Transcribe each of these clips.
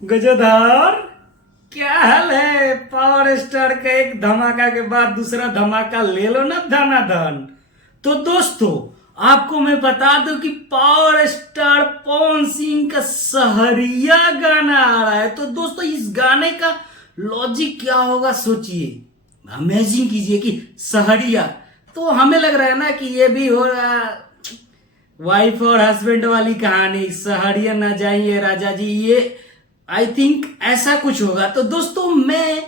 गजोदर, क्या हाल है? Power star का एक धमाका के बाद दूसरा धमाका ले लो ना धनाधन। तो दोस्तों, आपको मैं बता दूं कि पावर स्टार पवन सिंह का सहरिया गाना आ रहा है। तो दोस्तों, इस गाने का लॉजिक क्या होगा सोचिए, अमेजिंग कीजिए कि सहरिया। तो हमें लग रहा है ना कि ये भी हो रहा, वाइफ और हस्बैंड वाली कहानी, सहरिया ना जाइए राजा जी, ये आई थिंक ऐसा कुछ होगा। तो दोस्तों, मैं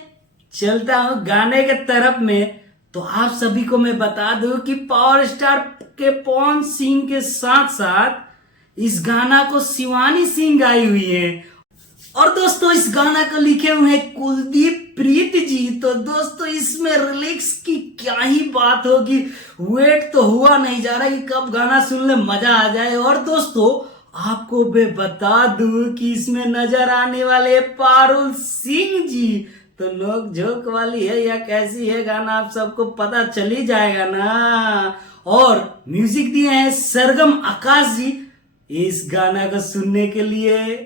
चलता हूं गाने के तरफ में। तो आप सभी को मैं बता दूं कि पावर स्टार के पवन सिंह के साथ साथ इस गाना को शिवानी सिंह गाई हुई है। और दोस्तों, इस गाना को लिखे हुए हैं कुलदीप प्रीत जी। तो दोस्तों, इसमें रिलिक्स की क्या ही बात होगी। वेट तो हुआ नहीं जा रहा कि कब गाना सुनने मजा आ जाए। और दोस्तों, आपको मैं बता दूं कि इसमें नजर आने वाले पारुल सिंह जी। तो नोक झोंक वाली है या कैसी है गाना, आप सबको पता चल ही जाएगा ना। और म्यूजिक दिए हैं सरगम आकाश जी। इस गाना को सुनने के लिए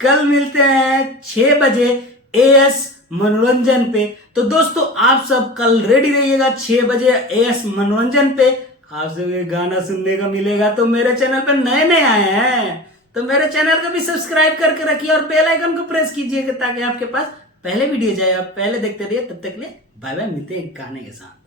कल मिलते हैं 6 बजे एएस मनोरंजन पे। तो दोस्तों, आप सब कल रेडी रहिएगा 6 बजे एएस मनोरंजन पे। आप सब ये गाना सुनने का मिलेगा। तो मेरे चैनल पे नए नए आए हैं तो मेरे चैनल को भी सब्सक्राइब करके रखिए और बेल आइकन को प्रेस कीजिएगा ताकि आपके पास पहले वीडियो जाए, आप पहले देखते रहिए। तब तक के लिए बाय बाय, मिलते हैं एक गाने के साथ।